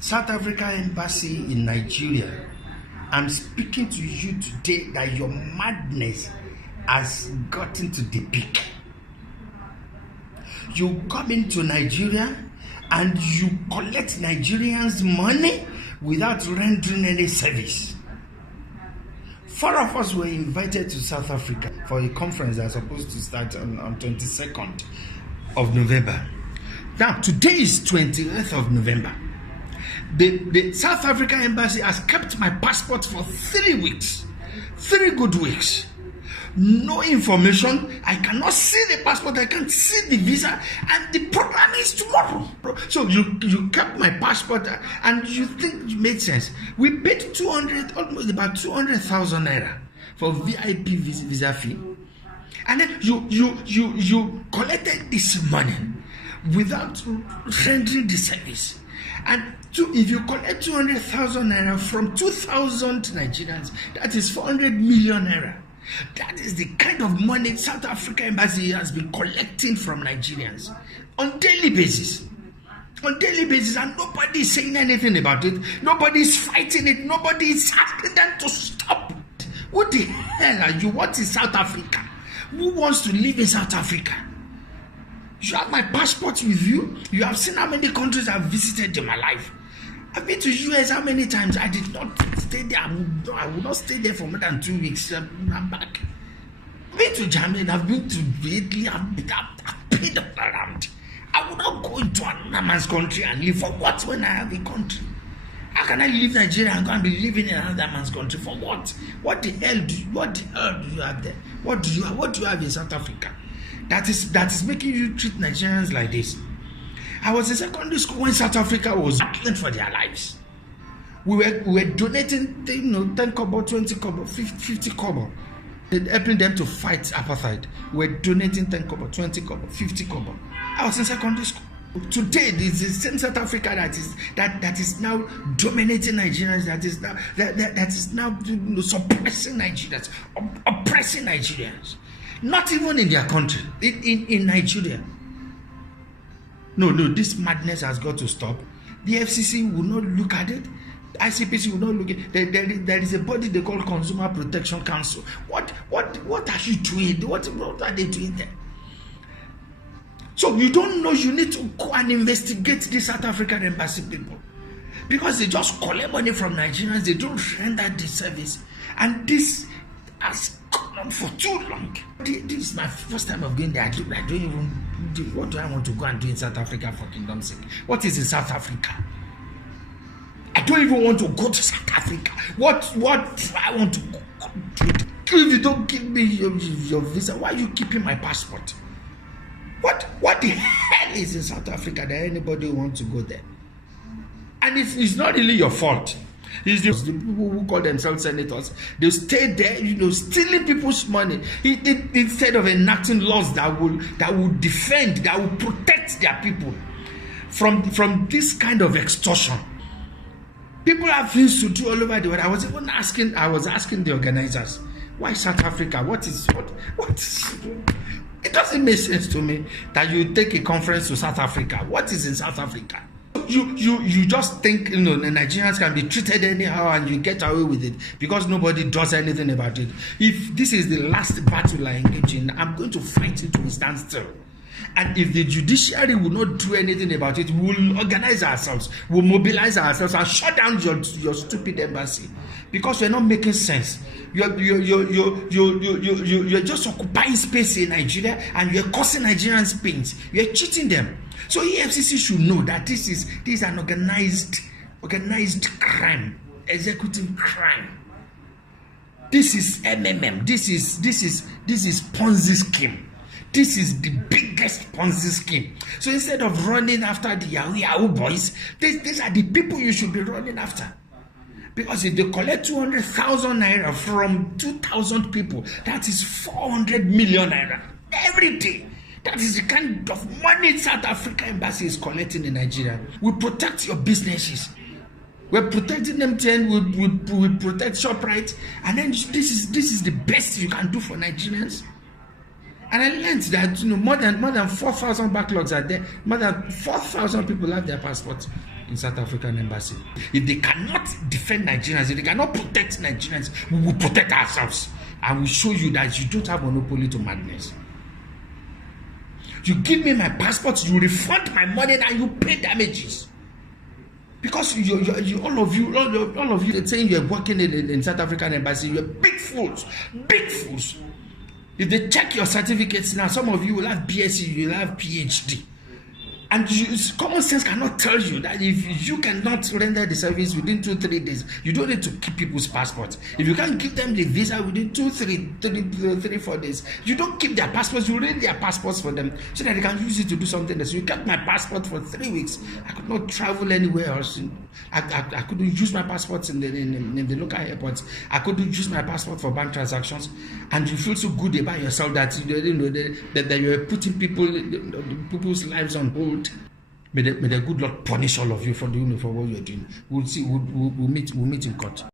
South Africa Embassy in Nigeria, I'm speaking to you today that your madness has gotten to the peak. You come into Nigeria and you collect Nigerians' money without rendering any service. 4 of us were invited to South Africa for a conference that's supposed to start on 22nd of November. Now, today is 28th of November. The South Africa Embassy has kept my passport for 3 weeks. 3 good weeks. No information. I cannot see the passport. I can't see the visa. And the program is tomorrow. So you kept my passport and you think it made sense. We paid almost about 200,000 naira for VIP visa fee. And then you collected this money without rendering the service. And if you collect 200,000 naira from 2,000 Nigerians, that is 400 million naira. That is the kind of money South Africa Embassy has been collecting from Nigerians on daily basis. On daily basis, and nobody is saying anything about it. Nobody is fighting it. Nobody is asking them to stop. What the hell are you? What is South Africa? Who wants to live in South Africa? You have my passport with you. You have seen how many countries I've visited in my life. I've been to US how many times? I did not stay there. I would not stay there for more than 2 weeks. I'm back. I've been to Germany. I've been to Italy. I've been around. I would not go into another man's country and live for what when I have a country? How can I leave Nigeria and go and be living in another man's country for what? What the hell do you have there? What do you have in South Africa? That is making you treat Nigerians like this. I was in secondary school when South Africa was battling for their lives. We were donating 10 kobo, 20 kobo, 50 kobo, helping them to fight apartheid. We were donating 10 kobo, 20 kobo, 50 kobo. I was in secondary school. Today, this is the same South Africa that is now dominating Nigerians, that is now suppressing Nigerians, oppressing Nigerians. Not even in their country, in Nigeria. No, this madness has got to stop. The FCC will not look at it. ICPC will not look at it. There is a body they call Consumer Protection Council. What are you doing? What are they doing there? So you don't know, you need to go and investigate the South African Embassy people. Because they just collect money from Nigerians, they don't render the service. And this has gone on for too long. This is my first time of going there. I don't even do. What do I want to go and do in South Africa for kingdom's sake? What is in South Africa? I don't even want to go to South Africa. What do I want to go do? If you don't give me your visa, why are you keeping my passport? What the hell is in South Africa that anybody wants to go there? And it's not really your fault. It's the people who call themselves senators. They stay there, stealing people's money instead of enacting laws that will defend, that will protect their people from this kind of extortion. People have things to do all over the world. I was asking the organizers, why South Africa? What is? It doesn't make sense to me that you take a conference to South Africa. What is in South Africa? You just think the Nigerians can be treated anyhow and you get away with it because nobody does anything about it. If this is the last battle I engage in, I'm going to fight it to stand still. And if the judiciary will not do anything about it, we'll organize ourselves, we'll mobilize ourselves and shut down your stupid embassy because you're not making sense. You're just occupying space in Nigeria and you're causing Nigerians pains. You're cheating them. So EFCC should know that this is an organized crime, executive crime. This is MMM. This is Ponzi scheme. This is the biggest Ponzi scheme. So instead of running after the Yahoo boys, these are the people you should be running after. Because if they collect 200,000 naira from 2,000 people, that is 400 million naira every day. That is the kind of money South Africa Embassy is collecting in Nigeria. We protect your businesses. We're protecting MTN. We protect ShopRite. And then this is the best you can do for Nigerians. And I learned that more than 4,000 backlogs are there. More than 4,000 people have their passports. in South African embassy. If they cannot defend Nigerians, if they cannot protect Nigerians, we will protect ourselves. And we show you that you don't have monopoly to madness. You give me my passport, you refund my money, and you pay damages. Because all of you saying you're working in South African embassy, you're big fools. Big fools. If they check your certificates now, some of you will have BSc, you will have PhD. And common sense cannot tell you that if you cannot render the service within 2-3 days, you don't need to keep people's passports. If you can't give them the visa within 2-3-4 days, you don't keep their passports. You render their passports for them so that they can use it to do something else. You kept my passport for 3 weeks. I could not travel anywhere else. I couldn't use my passports in the local airports. I couldn't use my passport for bank transactions. And you feel so good about yourself that that you're putting people's lives on hold. May the good Lord punish all of you for what you're doing. We'll see. We'll meet in court.